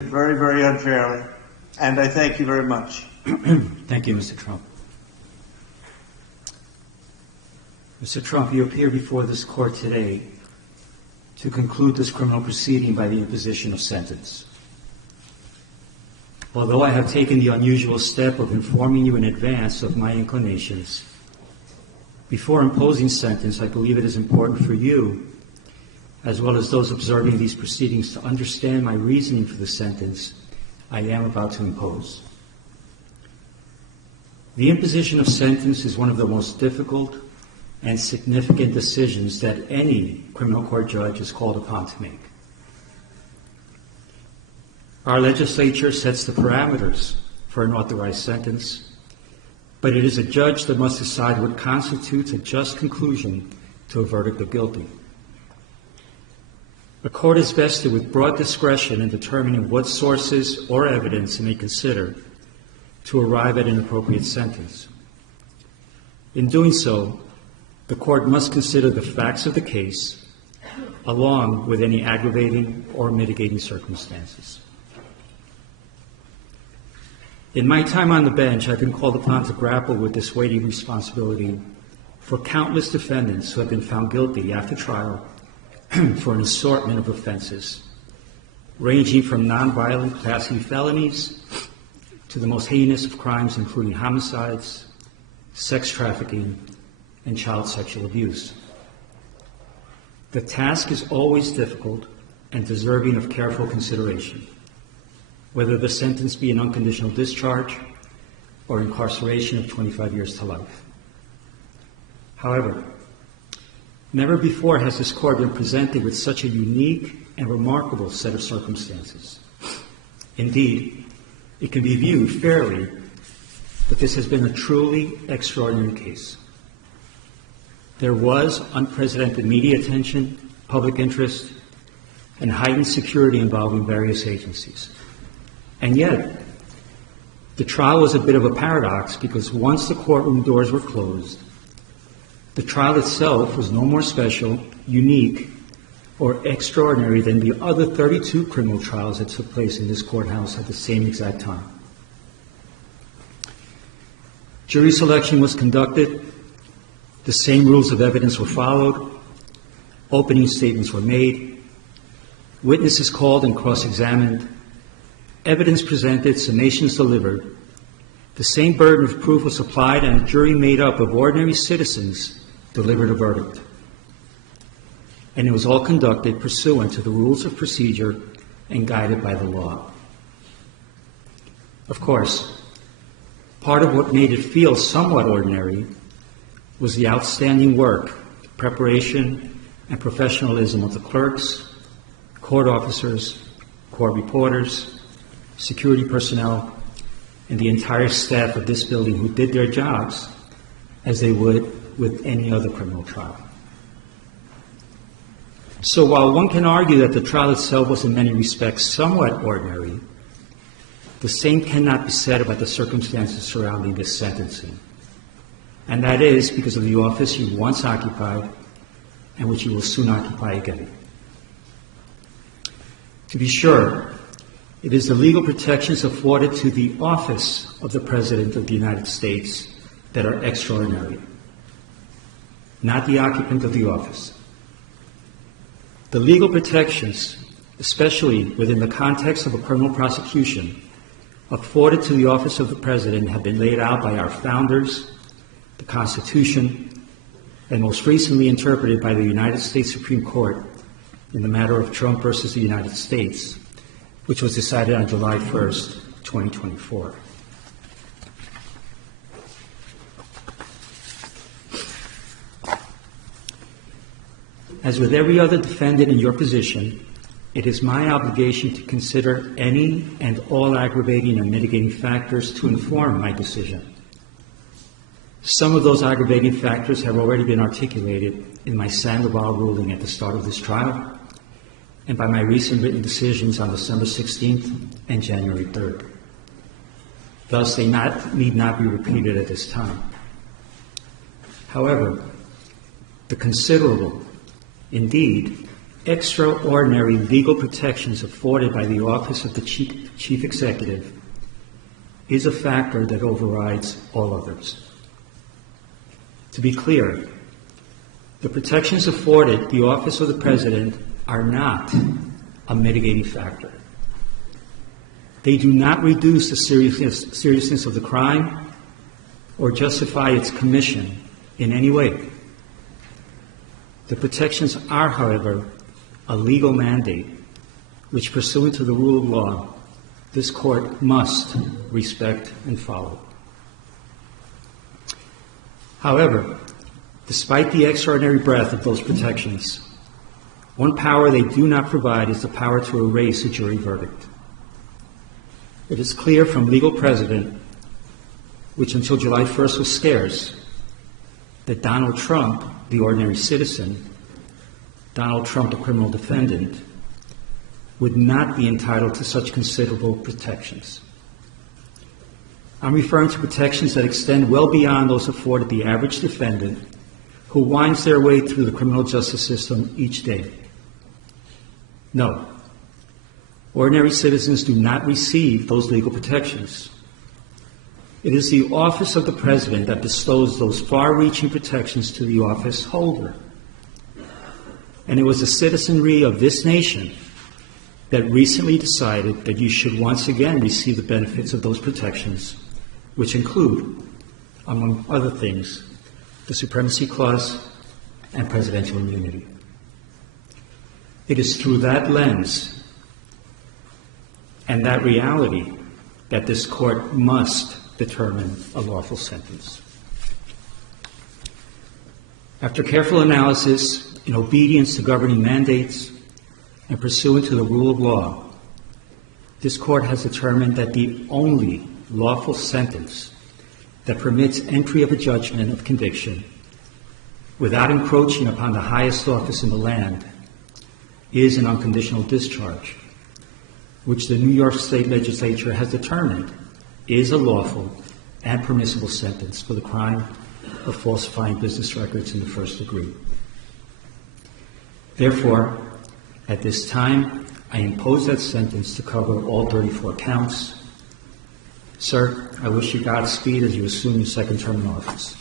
Very, very unfairly, and I thank you very much. Thank you, Mr. Trump. Mr. Trump, you appear before this court today to conclude this criminal proceeding by the imposition of sentence. Although I have taken the unusual step of informing you in advance of my inclinations, before imposing sentence, I believe it is important for you, as well as those observing these proceedings, to understand my reasoning for the sentence I am about to impose. The imposition of sentence is one of the most difficult and significant decisions that any criminal court judge is called upon to make. Our legislature sets the parameters for an authorized sentence, but it is a judge that must decide what constitutes a just conclusion to a verdict of guilty. A court is vested with broad discretion in determining what sources or evidence it may consider to arrive at an appropriate sentence. In doing so, the court must consider the facts of the case along with any aggravating or mitigating circumstances. In my time on the bench, I've been called upon to grapple with this weighty responsibility for countless defendants who have been found guilty after trial for an assortment of offenses, ranging from nonviolent Class E felonies to the most heinous of crimes, including homicides, sex trafficking, and child sexual abuse. The task is always difficult and deserving of careful consideration, whether the sentence be an unconditional discharge or incarceration of 25 years to life. However, never before has this court been presented with such a unique and remarkable set of circumstances. Indeed, it can be viewed fairly that this has been a truly extraordinary case. There was unprecedented media attention, public interest, and heightened security involving various agencies. And yet, the trial was a bit of a paradox because once the courtroom doors were closed, the trial itself was no more special, unique, or extraordinary than the other 32 criminal trials that took place in this courthouse at the same exact time. Jury selection was conducted, the same rules of evidence were followed, opening statements were made, witnesses called and cross-examined, evidence presented, summations delivered, the same burden of proof was applied, and a jury made up of ordinary citizens delivered a verdict. And it was all conducted pursuant to the rules of procedure and guided by the law. Of course, part of what made it feel somewhat ordinary was the outstanding work, preparation, and professionalism of the clerks, court officers, court reporters, security personnel, and the entire staff of this building who did their jobs as they would with any other criminal trial. So while one can argue that the trial itself was in many respects somewhat ordinary, the same cannot be said about the circumstances surrounding this sentencing. And that is because of the office you once occupied and which you will soon occupy again. To be sure, it is the legal protections afforded to the office of the President of the United States that are extraordinary, not the occupant of the office. The legal protections, especially within the context of a criminal prosecution, afforded to the office of the President have been laid out by our founders, the Constitution, and most recently interpreted by the United States Supreme Court in the matter of Trump versus the United States, which was decided on July 1st, 2024. As with every other defendant in your position, it is my obligation to consider any and all aggravating and mitigating factors to inform my decision. Some of those aggravating factors have already been articulated in my Sandoval ruling at the start of this trial and by my recent written decisions on December 16th and January 3rd. Thus, they need not be repeated at this time. However, the considerable, indeed extraordinary legal protections afforded by the office of the Chief Executive is a factor that overrides all others. To be clear, the protections afforded the office of the President are not a mitigating factor. They do not reduce the seriousness of the crime or justify its commission in any way. The protections are, however, a legal mandate which, pursuant to the rule of law, this Court must respect and follow. However, despite the extraordinary breadth of those protections, one power they do not provide is the power to erase a jury verdict. It is clear from legal precedent, which until July 1st was scarce, that Donald Trump, the ordinary citizen, Donald Trump, the criminal defendant, would not be entitled to such considerable protections. I'm referring to protections that extend well beyond those afforded the average defendant who winds their way through the criminal justice system each day. No, ordinary citizens do not receive those legal protections. It is the office of the President that bestows those far-reaching protections to the office holder. And it was the citizenry of this nation that recently decided that you should once again receive the benefits of those protections, which include, among other things, the Supremacy Clause and presidential immunity. It is through that lens and that reality that this Court must determine a lawful sentence. After careful analysis, in obedience to governing mandates, and pursuant to the rule of law, this Court has determined that the only lawful sentence that permits entry of a judgment of conviction without encroaching upon the highest office in the land is an unconditional discharge, which the New York State Legislature has determined is a lawful and permissible sentence for the crime of falsifying business records in the first degree. Therefore, at this time, I impose that sentence to cover all 34 counts. Sir, I wish you Godspeed as you assume your second term in office.